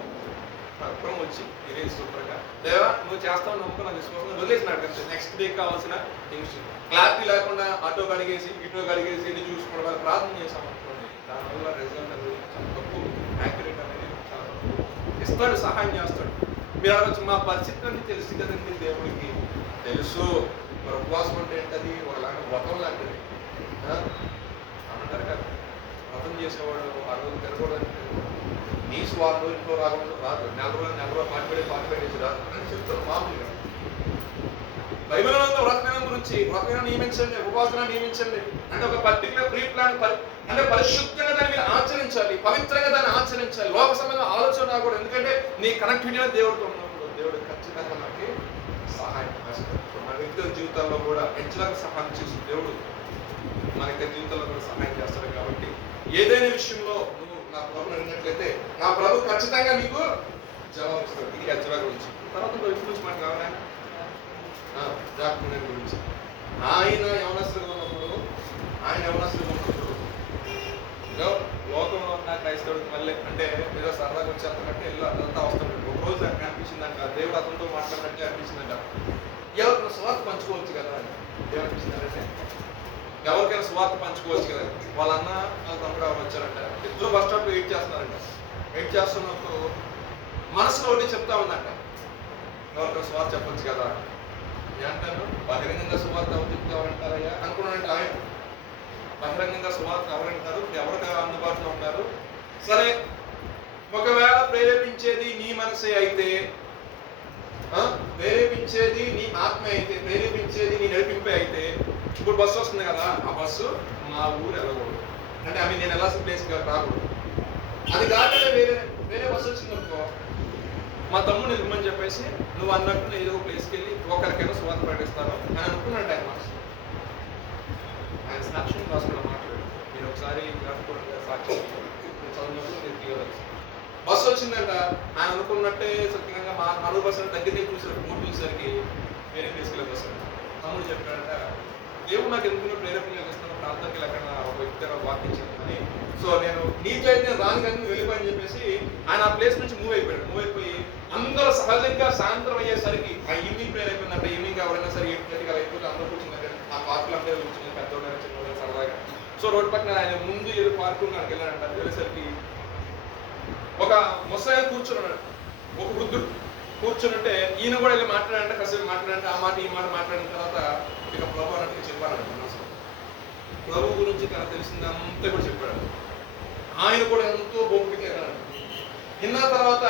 అప్పుడు వచ్చి ఇదే సూపర్గా దేవా నువ్వు చేస్తావు నమ్ముకున్న విశ్వాసం వదిలేసినాడు కదా. నెక్స్ట్ డే కావాల్సిన థింగ్స్ క్లారిటీ లేకుండా అటో కడిగేసి ఇటో కడిగేసి ఇది చూసుకోవడం ప్రార్థన చేసాం అనుకోండి, దానివల్ల రిజల్ట్ అనేది చాలా తక్కువ, యాక్యురేట్ అనేది చాలా తక్కువ. ఇస్తాడు, సహాయం చేస్తాడు. మీరు అడగచ్చు మా పరిస్థితి అన్ని తెలుసు కదండి, దేవుడికి తెలుసు. మరి ఉపవాసం అంటే ఏంటది, ఒకలాంటి వ్రతం లాంటిది అంటారు కదా. వ్రతం చేసేవాడు ఆ రోజు తిరగకూడదు, నీసు వాళ్ళు ఇంట్లో రాకుండా రాదు, నెల రోజులు పాటుపడేసి రాదు అని చెప్తారు మామూలుగా. బైబిల్ వ్రతమైన గురించి వ్రతమైన నియమించండి, ఉపవాసన నియమించండి అంటే ఒక పర్టికులర్ ప్రీ ప్లాన్, అంటే పరిశుద్ధంగా దాన్ని మీరు ఆచరించాలి, పవిత్రంగా దాన్ని ఆచరించాలి. లోక సంబంధం ఆలోచన రాకూడదు, ఎందుకంటే నీ కనెక్టివిటీ దేవుడితో ఉన్నప్పుడు దేవుడు ఖచ్చితంగా మనకి సహాయం చేస్తాడు. మన వ్యక్తిగత జీవితాల్లో కూడా ఎంచలకు సహాయం చేసిన దేవుడు మన యొక్క జీవితంలో కూడా సహాయం చేస్తాడు. కాబట్టి ఏదైనా విషయంలో నువ్వు నా ప్రభుని అడిగినట్లయితే నా ప్రభు ఖచ్చితంగా మీకు జవాబు ఇస్తాడు. ఇది హెచ్చరిక గురించి. తర్వాత గురించి మనకు కావాలా జాగ్రత్త గురించి ఆయన యవనస్తులుగా ఉన్నప్పుడు లోకంలో ఉన్న క్రైస్తవుడికి మళ్ళీ అంటే ఏదో సరదాగా వచ్చేస్తున్నట్టు ఇల్లు అదంతా వస్తుంది. ఒక రోజు నాకు అనిపించిందంట, దేవుడు అతనితో మాట్లాడినట్టే అనిపించిందంట, ఎవరికైనా స్వార్థ పంచుకోవచ్చు కదా అని. ఏమనిపించిందంటే ఎవరికైనా స్వార్థ పంచుకోవచ్చు కదా. వాళ్ళ అన్న వాళ్ళ తమ్ముడు వచ్చారంట, ఇద్దరు బస్ స్టాప్ వెయిట్ చేస్తున్నారంట. వెయిట్ చేస్తున్నప్పుడు మనసులో ఒకటి చెప్తా ఉందంట, ఎవరికైనా స్వార్థ చెప్పొచ్చు కదా. ఏమంటారు, బహిరంగంగా సువార్త ఎవరు చెప్తారంటారయ్యా అనుకున్నానంటే ఆయన. బహిరంగంగా సువార్త ఎవరంటారు, ఎవరికి అందుబాటులో ఉంటారు. సరే, ఒకవేళ ప్రేరేపించేది నీ మనసే అయితే, ప్రేరేపించేది నీ ఆత్మ అయితే, ప్రేరేపించేది నీ నడిపింపే అయితే, ఇప్పుడు బస్సు వస్తుంది కదా, ఆ బస్సు మా ఊరు వెళ్ళకూడదు అంటే అవి నేను వెళ్ళాల్సిన ప్లేస్ రాకూడదు. అది కాకుండా వేరే బస్సు వచ్చిందనుకో, మా తమ్ముడు ఇవ్వమని చెప్పేసి నువ్వు అన్నట్టు ఏదో ఒక ప్లేస్కి వెళ్ళి ఒకరికైనా సువార్త ప్రకటిస్తాను అని అనుకున్నాడు ఆయన మనసు. ఆయన సాక్ష్యం రాసుకున్న మాట్లాడు, మీరు ఒకసారి సాక్ష్యం చదివినప్పుడు మీరు తీయవచ్చు. బస్సు వచ్చిందంట, ఆయన అనుకున్నట్టే సత్యంగా నలుగురు బస్సు దగ్గర చూసారు. మూడు చూసరికి వేరే ప్లేస్కి బస్సు. తమ్ముడు చెప్పాడంట, దేవుడు నాకు ఎందుకు ప్రేరేపణ చేస్తాను, ప్రాంతానికి ఎక్కడ ఒక వ్యక్తి వాకించిందని. సో నేను నీతో అయితే నేను రాను కానీ వెళ్ళిపోయని చెప్పేసి ఆయన ఆ ప్లేస్ నుంచి మూవ్ అయిపోయి అందరూ సహజంగా సాయంత్రం అయ్యేసరికి ఆ ఈవినింగ్ ప్రేర్ అయిపోయిందంటే, ఈవినింగ్ ఎవరైనా సరే 8:30 అయిపోతే అందరూ కూర్చుందంటే ఆ పార్కులు అందరూ కూర్చుంది, పెద్దవాళ్ళు చిన్నవాళ్ళు సరదాగా. సో రోడ్డు పక్కన ఆయన ముందు ఏదో పార్కు నాకు వెళ్ళాడంట. వెళ్ళేసరికి ఒక ముసలాయన కూర్చున్నాడు, ఒక వృద్ధుడు కూర్చుంటే ఈయన కూడా వెళ్ళి మాట్లాడంటే, కాసేపు మాట్లాడంటే ఆ మాట ఈ మాట మాట్లాడిన తర్వాత ఇక ప్రభు అన్నట్టుగా చెప్పారంట. మనసు ప్రభు గురించి తనకు తెలిసిందంతా కూడా చెప్పాడు. ఆయన కూడా ఎంతో గొప్పగా విన్న తర్వాత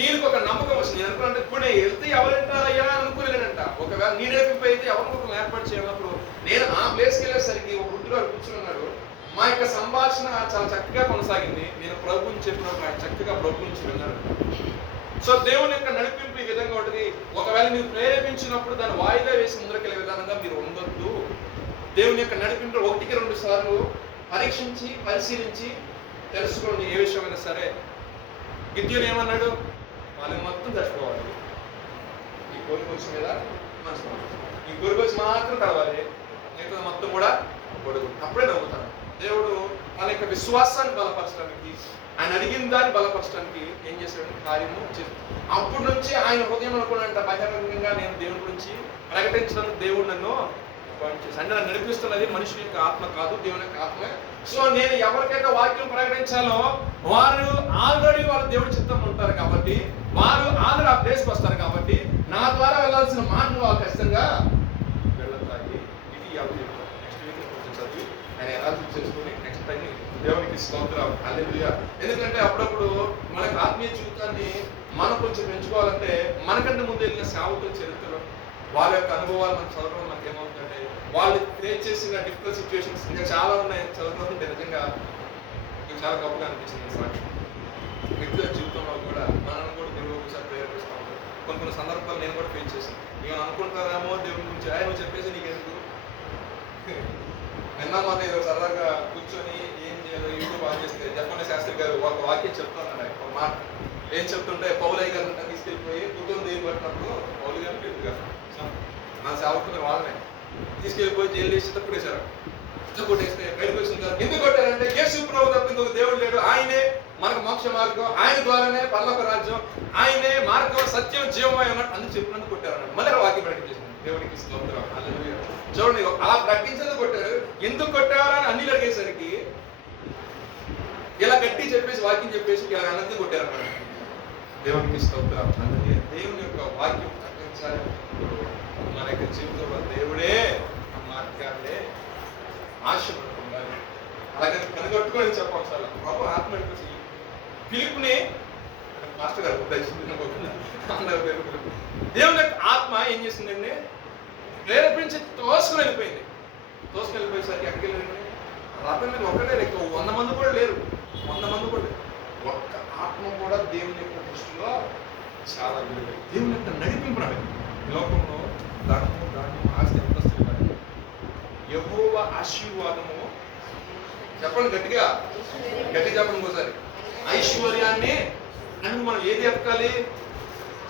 ఈయనకు ఒక నమ్మకం వచ్చింది. నేను అనుకున్నాను, ఇప్పుడు నేను వెళ్తే ఎవరు వింటారయ్యా అని అనుకోలేదంట. ఒకవేళ నీ నడిపి అయితే ఎవరినొకరు ఏర్పాటు చేయనప్పుడు నేను ఆ ప్లేస్కి వెళ్ళేసరికి ఒక వృద్ధుడు గారు కూర్చున్నాడు. మా యొక్క సంభాషణ చాలా చక్కగా కొనసాగింది. నేను ప్రభుని చెప్పినప్పుడు ఆయన చక్కగా ప్రభు నుంచి విన్నాడు. సో దేవుని యొక్క నడిపింపు ఈ విధంగా ఉంటుంది. ఒకవేళ మీరు ప్రేరేపించినప్పుడు దాన్ని వాయిదా వేసి ముందరకెళ్ళే విధానంగా మీరు ఉండొద్దు. దేవుని యొక్క నడిపింపు 1-2 సార్లు పరీక్షించి పరిశీలించి తెలుసుకోండి. ఏ విషయమైనా సరే. గిద్యోను ఏమన్నాడు, వాళ్ళు మొత్తం చచ్చిపోవాలి, ఈ కోరికొచ్చి మీద మనసు, ఈ కోరికొచ్చి మాత్రం కావాలి, మిగతా మొత్తం కూడా పొడుగు. అప్పుడే నవ్వుతాను. దేవుడు తన యొక్క విశ్వాసాన్ని బలపరచడానికి, ఆయన అడిగిన దాన్ని బలపరచడానికి ఏం చేశాడు, కార్యము చేశాడు. అప్పటి నుంచి ఆయన హృదయం అనుకున్నంట, బహిరంగంగా నేను దేవుడి గురించి ప్రకటించడానికి దేవుడు నన్ను అంటే నన్ను నడిపిస్తున్నది మనుషుల యొక్క ఆత్మ కాదు, దేవుని యొక్క ఆత్మ. సో నేను ఎవరికైతే వాక్యం ప్రకటించాలో వారు ఆల్రెడీ వాళ్ళ దేవుడి చిత్తం ఉంటారు కాబట్టి, వారు ఆల్రెడీ ఆ ప్లేస్కి వస్తారు కాబట్టి, నా ద్వారా వెళ్ళాల్సిన మాటలు వాళ్ళు ఖచ్చితంగా వెళ్తాయి. ఇది నెక్స్ట్ వీక్ కొంచెం చదివి ఆయన ఎలా చేసుకుని నెక్స్ట్ టైం దేవునికి స్తోత్రం, హల్లెలూయా. ఎందుకంటే అప్పుడప్పుడు మనకు ఆత్మీయ జీవితాన్ని మనం కొంచెం పెంచుకోవాలంటే మనకంటే ముందు వెళ్ళిన సేవకుల చరిత్రలో వాళ్ళ యొక్క అనుభవాలు మనం చదవడం మనకి ఏమవుతుందంటే, వాళ్ళు ఫేస్ చేసిన డిఫికల్ట్ సిచ్యువేషన్స్ ఇంకా చాలా ఉన్నాయి. చదువుతుంటే నిజంగా చాలా గొప్పగా అనిపించింది. సాక్షి వ్యక్తిగత జీవితంలో కూడా మనం కూడా దేవుడు ఒకసారి ప్రేరేపిస్తూ ఉంటాం. కొన్ని సందర్భాలు నేను కూడా ఫేస్ చేశాను. నేను అనుకుంటారేమో దేవుడి గురించి ఆయన చెప్పేసి నీకు ఎందుకు నిన్న మన ఏదో సరదాగా కూర్చొని ఏం చేయాలి యూట్యూబ్ ఆన్ చేస్తే జపన శాస్త్రి గారు ఒక వాక్యం చెప్తానండి. ఒక మాట ఏం చెప్తుంటే, పౌలయ్య గారు తీసుకెళ్ళిపోయి కుటుంబం దేని పట్టినప్పుడు పౌలు గారు పెద్ద గారు నా సేవకుని వాళ్ళనే తీసుకెళ్ళిపోయి జైలు వేసి తప్పుడేశారు. కొట్టేస్తే బయటకు వచ్చిన ఎందుకు కొట్టారంటే, యేసు ప్రభు తప్ప ఇంకొక దేవుడు లేడు, ఆయనే మనకు మోక్ష మార్గం, ఆయన ద్వారానే పరలోక రాజ్యం, ఆయనే మార్గం సత్యం జీవమై ఉన్నట్టు అందుకు చెప్పినందుకు కొట్టారన్నాడు. మళ్ళీ వాక్యం ప్రకటించేసింది. దేవునికి స్తోత్రం, హల్లెలూయా. చూడండి, అలా ప్రకటించేది కొట్టారు. ఎందుకు కొట్టారని అన్ని అడిగేసరికి ఇలా గట్టి చెప్పేసి వాక్యం చెప్పేసి ఇలా అన్నది కొట్టారన్నమాట. దేవునికి స్తోత్రం, హల్లెలూయా. దేవుని యొక్క వాక్యం ప్రకటించాలి. మన యొక్క జీవితంలో దేవుడే ఆ మార్గాన్ని ఆశ ఉండాలి. అలాగే కనుగొట్టుకొని చెప్పాలి సార్. ప్రభు ఆత్మ పిలుపుని మాస్టర్ గారు దేవుని యొక్క ఆత్మ ఏం చేసిందండి, ప్రేరేపించి తోసుకుని వెళ్ళిపోయింది. తోసుకుని వెళ్ళిపోయేసరికి ఎక్కడికి వెళ్ళింది, రథం మీద ఒకటే లేక 100 మంది కూడా లేరు. 100 మంది కూడా లేరు. ఒక్క ఆత్మ కూడా దేవుని యొక్క దృష్టిలో చాలా విలువ. దేవుని యొక్క నడిపింపునాడు. లోకంలో ధనము ఆస్తి అంతస్తులు యెహోవా ఆశీర్వాదము చెప్పండి గట్టిగా, గట్టిగా చెప్పండి ఇంకోసారి. ఐశ్వర్యాన్ని అని మనం ఏది ఎతకాలి?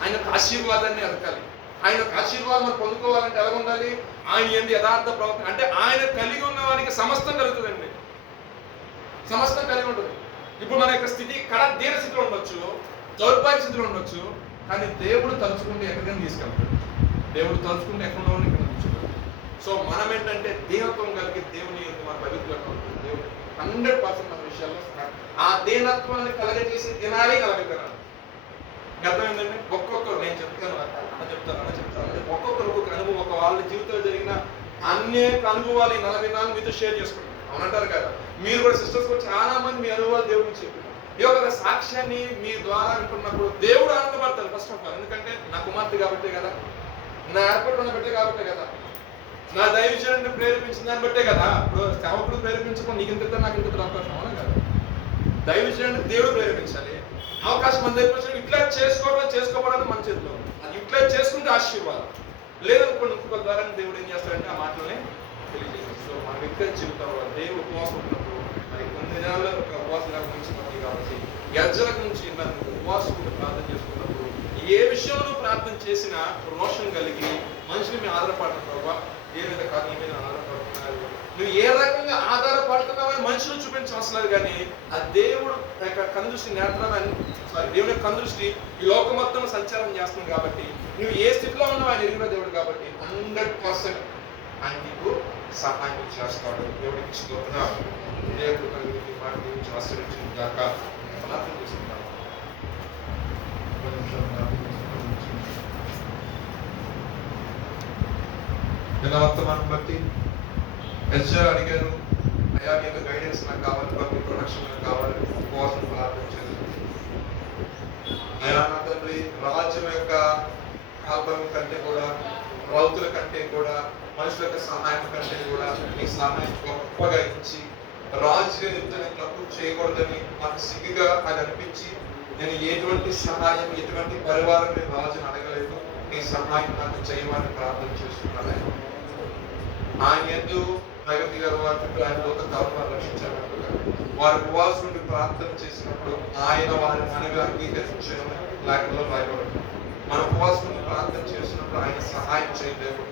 ఆయన ఆశీర్వాదాన్ని ఎతకాలి. ఆయన ఆశీర్వాదం మనం పొందుకోవాలంటే ఎలా ఉండాలి? ఆయన ఏంటి యథార్థ ప్రవర్తన. అంటే ఆయన కలిగి ఉన్న వారికి సమస్తం కలుగుతుందండి, సమస్తం కలిగి ఉంటుంది. ఇప్పుడు మన యొక్క స్థితి దీన స్థితిలో ఉండొచ్చు, దౌర్భాగ్య స్థితిలో ఉండొచ్చు, కానీ దేవుడు తలుచుకుంటే ఎక్కడికైనా తీసుకెళ్తాడు. దేవుడు తలుచుకుంటే ఎక్కడ ఉన్నవాడిని ఇక్కడ తీసుకెళ్తాడు. సో మనం ఏంటంటే దీనత్వం కలిగి దేవుని యొక్క మన పవిత్రంగా ఉంటుంది. దేవుడు 100% మన విషయాల్లో ఆ దీనత్వాన్ని కలగజేసి దినాలే కలగగలరు. అర్థమైందండి? ఒక్కొక్కరు నేను చెప్తాను ఒక్కొక్కరు ఒక్కొక్క అనుభవం, ఒక వాళ్ళ జీవితంలో జరిగిన అనేక అనుభవాలు 44 మీతో షేర్ చేసుకుంటారు. అవునంటారు కదా. మీరు కూడా సిస్టర్స్ కూడా చాలా మంది మీ అనుభవాలు దేవుడి నుంచి చెప్పారు. ఈ యొక్క సాక్ష్యాన్ని మీ ద్వారా వింటున్నప్పుడు దేవుడు ఆనందపడతారు. ఫస్ట్ ఆఫ్ ఆల్ ఎందుకంటే నా కుమార్తె కాబట్టే కదా, నా ఏర్పాటు బట్టే కాబట్టే కదా, నా దైవజనుడిని ప్రేరేపించిన దాన్ని బట్టే కదా. ఇప్పుడు సేవకుడు ప్రేరేపించకుండా నీకు ఇంత నాకు ఇంత అవకాశం అవునా కదా. దైవజనుడిని దేవుడు ప్రేరేపించాలి. అవకాశం మన దగ్గర ఇట్లా చేసుకోవడం మన చేతిలో. అది ఇట్లా చేసుకుంటే ఆశీర్వాదం. లేదనుకోండి ఇంకొక ద్వారా దేవుడు ఏం చేస్తాడంటే ఆ మాటలోనే తెలియజేస్తాడు. సో మన వ్యక్తిగత జీవితంలో దేవుడు ఉపవాసం ఉన్నప్పుడు మరి కొన్ని దినాల్లో ఒక ఉపవాసం గురించి కాబట్టి ఎజ్జల నుంచి ఉపవాసం ప్రార్థన చేసుకున్నప్పుడు ఏ విషయంలో ప్రార్థన చేసినా రోషం కలిగి మనుషుల మీద ఆధారపడటం ప్రభావ ఏ విధంగా కాదు నీ మీద ఆధారపడుతున్నారు, నువ్వు ఏ రకంగా ఆధారపడుతున్నావని మనుషులు చూపించవలసిన లేదు. కానీ ఆ దేవుడు యొక్క కనుదృష్టి నేత్రాన్ని దేవుని యొక్క కనుదృష్టి ఈ లోకం మొత్తం సంచారం చేస్తుంది కాబట్టి నువ్వు ఏ స్థితిలో ఉన్నావు ఆయన ఎరిగిన దేవుడు కాబట్టి 100% ఆయన నీకు సహాయం చేస్తాడు. దేవుడికి స్తోత్రం. దేవుడు కలిగి మాట గురించి ఆశ్రయించిన దాక ప్రార్థన చేసుకుంటాను. వర్తమానం బట్టి ఎస్జర్ అడిగారు, అయ్యా మీకు గైడెన్స్ నాకు కావాలి, మీ ప్రొడక్షన్ నాకు కావాలి, ఉపవాసం ప్రార్థన చేశారు. అయ్యా నా తండ్రి రాజ్యం యొక్క ఆల్బం కంటే కూడా, రౌతుల కంటే కూడా, మనుషుల యొక్క సహాయం కంటే కూడా మీ సహాయం గొప్పగా ఇచ్చి రాజుగా చెప్తే తప్పు చేయకూడదని నాకు సిగ్గుగా అది అనిపించి నేను ఎటువంటి సహాయం ఎటువంటి పరివారం నేను రాజుని అడగలేదు. నీ సహాయం నాకు చేయమని ప్రార్థన చేస్తున్నాను. ఆయన ఎందుకు ప్రగతి గారు వారి ఆయన లోక కాపురాలు రక్షించాలన్నట్టుగా వారి ఉపవాసం నుండి ప్రార్థన చేసినప్పుడు ఆయన వారి మనగా అంగీకరించడం లేఖలో రాయబడింది. మన ఉపవాసం నుండి ప్రార్థన చేసినప్పుడు ఆయన సహాయం చేయలేవు.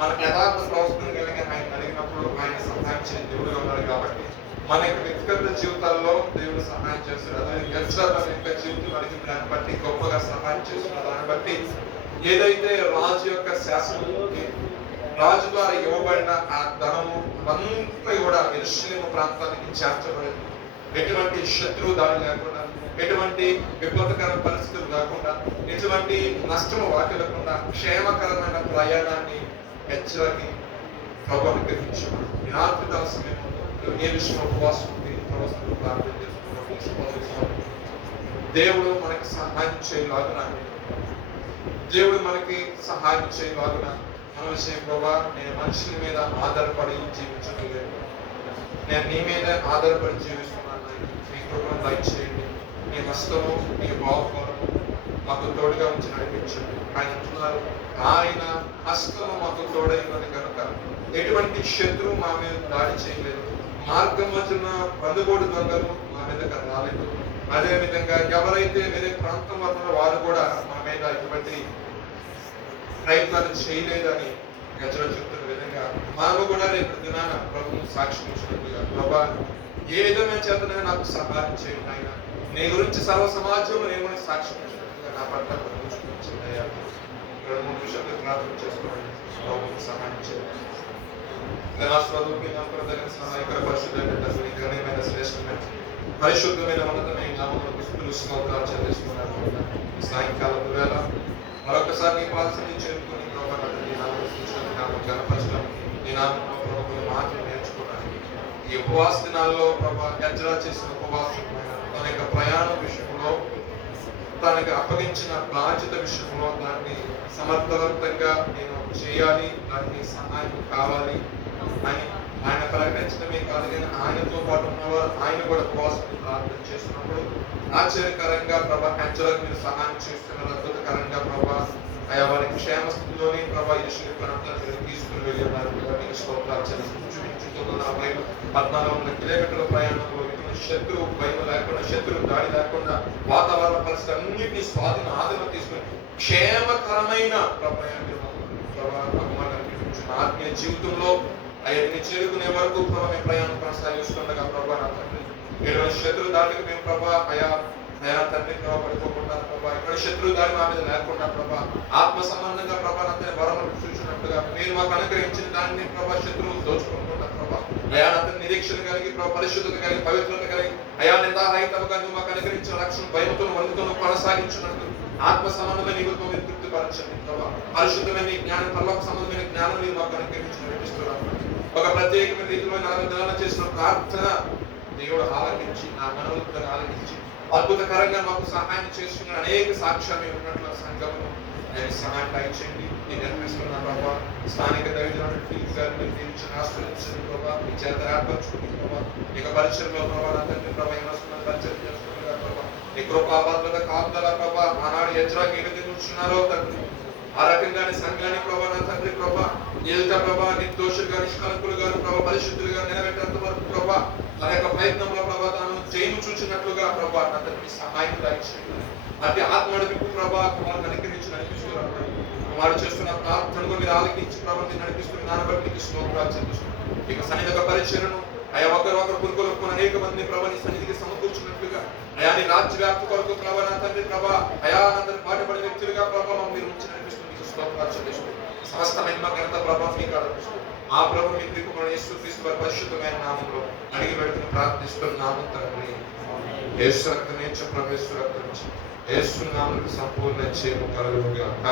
మనకు యథార్థ ప్రవర్తన కలిగి ఆయన అడిగినప్పుడు ఆయన సహాయం చేయ దేవుడుగా ఉన్నారు కాబట్టి మన యొక్క వ్యక్తిగత జీవితాల్లో దేవుడు సహాయం చేస్తారు. అదే తన యొక్క జీవితం అడిగిన దాన్ని బట్టి గొప్పగా సహాయం చేస్తున్న దాన్ని బట్టి ఏదైతే రాజు యొక్క శాసనం రాజు ద్వారా ఇవ్వబడిన ఆ ధనము అంతా కూడా యెరూషలేము ప్రాంతానికి చేర్చబడింది. ఎటువంటి శత్రువు దాడి లేకుండా, ఎటువంటి విపత్కర పరిస్థితులు లేకుండా, ఎటువంటి నష్టము వాటిల్లకుండా క్షేమకరమైన ప్రయాణాన్ని హెచ్చరకి ప్రభు అనుగ్రహించాడు. ఈ రాత్రికాల సమయంలో ఏ విషయం ఉపవాసం ఉంది ప్రవస్తులు ప్రార్థన చేసుకున్నాం. దేవుడు మనకి సహాయం చేయలాగున దేవుడు మనకి సహాయం చేయలాగున మన విషయం ప్రభా నేను మనుషుల మీద ఆధారపడి జీవించడం లేదు, నేను నీ మీద ఆధారపడి జీవిస్తున్నాను. మీ కృపను దయచేయండి, నీ హస్తము నీ బాహుబలము మాకు తోడుగా ఉంచి నడిపించండి. ఆయన అంటున్నారు ఆయన హస్తము మాకు తోడైనది కనుక ఎటువంటి శత్రువు మా మీద దాడి చేయలేదు, మార్గం మధ్యన బందుగోడు దొంగలు మా మీద రాలేదు. అదే విధంగా ఎవరైతే వేరే ప్రాంతం వల్ల వారు కూడా మా మీద ఎటువంటి ప్రయత్నాలు చేయలేదని గజలో చెప్తున్న విధంగా మనము కూడా రేపు దినాన ప్రభుత్వం సాక్ష్యం ఇచ్చినట్టుగా ప్రభా ఏ విధమైన చేతనే నాకు సహాయం చేయండి. ఆయన నీ గురించి సర్వ సమాజంలో నేను కూడా సాక్ష్యం ఇచ్చినట్టుగా నా పట్ల చూసుకొచ్చిందయ్యా. 2-3 నిమిషాలు ప్రార్థన చేసుకోండి. ప్రభుత్వం సహాయం చేయండి. పరిశుద్ధమైన శ్రేష్టమైన పరిశుద్ధమైన ఉన్నతమైన నామములకు స్తుతులు స్తోత్రాలు చెల్లిస్తున్నాను. సాయంకాలం వేళ మరొకసారి నీ పాదసన్నిధిని చేరుకొని గణపరచడం, నీ నామంలో ప్రభుత్వ మాటలు నేర్చుకోవడానికి ఈ ఉపవాస దినాల్లో ప్రభా ఎజ్రా చేసిన ఉపవాసం తన యొక్క ప్రయాణం విషయంలో తనకు అప్పగించిన బాధ్యత విషయంలో దాన్ని సమర్థవంతంగా నేను చేయాలి, దానికి సహాయం కావాలి అని ఆయన ప్రకటించడమే కాదు కానీ ఆయనతో పాటు ఉన్నవారు ఆయన కూడా ఉపవాసం ప్రార్థన చేస్తున్నప్పుడు ఆశ్చర్యకరంగా ప్రభా హెచ్చరకు మీరు సహాయం చేస్తున్నారు. అద్భుతకరంగా ప్రభా అయా వారి క్షేమ స్థితిలోనే ప్రభా యేసు ప్రాంతాన్ని మీరు తీసుకుని వెళ్ళి ఉన్నారు మీకు స్తోత్రాలు చెల్లించుకుంటున్న 1400 కిలోమీటర్ల ప్రయాణంలో ఇటువంటి శత్రువు భయం లేకుండా శత్రువు దాడి లేకుండా వాతావరణ పరిస్థితి అన్నింటినీ స్వాధీన ఆదరణ తీసుకుని క్షేమకరమైన ఆత్మీయ జీవితంలో ఆయన్ని చేరుకునే వరకు ప్రభావ మేము ప్రయాణం కొనసాగిస్తుండగా ప్రభా నా తండ్రి ఎటువంటి శత్రు దాడికి మేము ప్రభా అయా తండ్రి ప్రభావ పడిపోకుండా ప్రభా ఎటువంటి శత్రు దాడి మా మీద లేకుండా ప్రభా ఆత్మ సంబంధంగా ప్రభా నా వరములు చూసినట్టుగా మీరు మాకు అనుగ్రహించిన దాన్ని ప్రభా శత్రువులు దోచుకుంటున్నా ప్రభా అయా నా నిరీక్షణ కలిగి ప్రభా పరిశుద్ధత కలిగి పవిత్రత కలిగి అయా నిందారహితముగా నువ్వు మాకు అనుగ్రహించిన రక్షణ భయముతో వందుతో కొనసాగించినట్టు ఆత్మ సంబంధమైన నిగుతో మీరు తృప్తిపరచండి ప్రభా పరిశుద్ధమైన జ్ఞానం పర్లోక సంబంధమైన జ్ఞానం మీరు మాకు అనుగ్రహించిన నడిపిస్తున్నాను ఒక ప్రత్యేకమైన రీతిలో 40 దినాలు చేసిన ప్రార్థన దేవుడు ఆలకించి నా మనవులతో ఆలకించి అద్భుతకరంగా మాకు సహాయం చేస్తున్న అనేక సాక్ష్యాలు ఉన్నట్లు సంఘంలో నేను సహాయం దయచేయండి నేను నిర్మిస్తున్న ప్రభావ స్థానిక దైవజనుడు ఫిలిప్ గారిని మీరు దీవించిన ఆశ్రయించండి ప్రభావ మీ చేత ఏర్పరచుకుని ప్రభావ ఇక పరిచయంలో ప్రభావ నా తండ్రి ప్రభావ ఏమొస్తున్న పరిచయం చేస్తున్నారు ప్రభావ నీ కృపాభద్రత కాపుదల ప్రభావ ఆనాడు ఎజ్రాకి ఏ విధంగా ఉంటున్నారో తండ్రి ఆ రకంగానే సంఘాన్ని ప్రభావ నా తండ్రి ప్రభావ ఏదైతే ప్రభావ నిర్దోషులుగా నిష్కలంకులుగా ప్రభావ పరిశుద్ధులుగా నిలబెట్టేంత వరకు ప్రభావ తన యొక్క ప్రయత్నంలో ప్రభావ తాను జైలు చూసినట్లుగా ప్రభావ నా తండ్రి సహాయం దాయించండి అతి ఆత్మ నడిపింపు ప్రభావ కుమారుడు అనుగ్రహించి నడిపిస్తున్నారు కుమారుడు చేస్తున్న ప్రార్థనకు మీరు ఆలకించి ప్రభావ మీరు నడిపిస్తున్న నానబట్టి స్తోత్రాలు చెల్లిస్తున్నాను ఇక సన్నిధిక పరిచయను అయా ఒకరు పురుకొలుపుకుని అనేక మంది ప్రభావ నీ సన్నిధికి సమకూర్చున్నట్లుగా అయా నీ రాజ్య వ్యాప్తి కొరకు ప్రభావ నా తండ్రి ప్రభావ అయా నందరి పాటుపడే వ్యక్తులుగా ప్రభావం మీరు ఉంచి నడిపిస్తుంది మీకు స్తోత్రాలు చెల్లిస్తున్నాను సమస్త మహిమ ఘనత ప్రభావం మీకు ఆరోపిస్తుంది ఆ ప్రభు మీ ప్రియకుమారుడు యేసుక్రీస్తు వారి పరిశుద్ధమైన నామంలో అడిగి పెడుతున్న ప్రార్థిస్తున్నాము తండ్రి యేసు రక్తం నుంచి ప్రవేశ రక్తం నుంచి యేసు నామమునకు సంపూర్ణ జయము కలుగుగాక.